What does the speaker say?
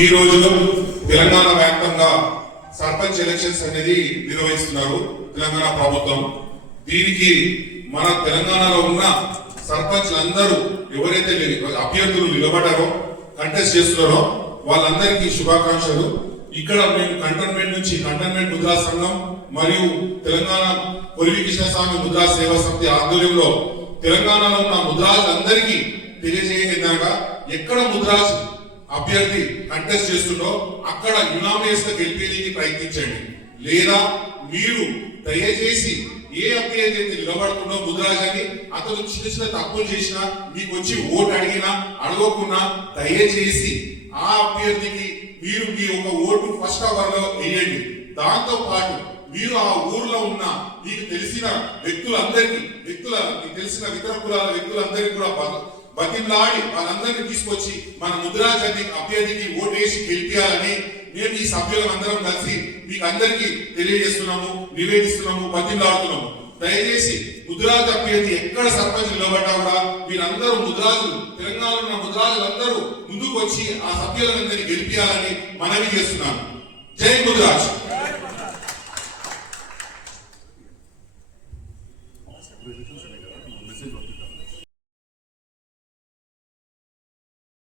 ఈ రోజులో తెలంగాణ వ్యాప్తంగా సర్పంచ్ ఎలక్షన్స్ అనేది నిర్వహిస్తున్నారు తెలంగాణ ప్రభుత్వం. దీనికి మన తెలంగాణలో ఉన్న సర్పంచ్లందరూ ఎవరైతే అభ్యర్థులు నిలబడారో కంటెస్ట్ చేస్తున్నారో వాళ్ళందరికీ శుభాకాంక్షలు. ఇక్కడ మేము కంటోన్మెంట్ నుంచి కంటోన్మెంట్ ముద్రా సంఘం మరియు తెలంగాణ కొలివి కృష్ణస్వామి ముద్రా సేవా సమితి ఆధ్వర్యంలో తెలంగాణలో ఉన్న ముద్రాజులందరికీ తెలియజేయగా ఎక్కడ ముద్రాజ్ అభ్యర్థి కంటెస్ట్ చేస్తుందో అక్కడ యునామినస్ గా గెలిపేందుకు ప్రయత్నించండి. లేదా మీరు దయచేసి ఏ అభ్యర్థి అయితే నిలబడుతుందో ముద్రాజాన్ని అతను చిన్న చిన్న తప్పులు చేసినా మీకు వచ్చి ఓటు అడిగినా అడగకున్నా దయచేసి ఆ అభ్యర్థికి మీరు మీ ఒక ఓటు ఫస్ట్ అవర్ లో వేయండి. దాంతో పాటు మీరు ఆ ఊర్లో ఉన్న మీకు తెలిసిన వ్యక్తులందరికీ మీకు తెలిసిన ఇతర కులాల వ్యక్తులందరికీ కూడా బతిమలాడి వాళ్ళందరినీ తీసుకొచ్చి మన ముద్రాజ్ అభ్యర్థికి ఓటు వేసి గెలిపించాలని మేము ఈ సభ్యులందరం కలిసి మీకు అందరికీ తెలియజేస్తున్నాము, నివేదిస్తున్నాము, బతిమలాడుతున్నాము. దయచేసి ముద్రాజ్ అభ్యర్థి ఎక్కడ సర్పంచ్ నిలబడ్డా కూడా మీరందరూ ముద్రాజులు తెలంగాణలో ఉన్న ముద్రాజులందరూ ముందుకు వచ్చి ఆ సభ్యులందరినీ గెలిపించాలని మనవి చేస్తున్నాను. జై ముద్రాజ్.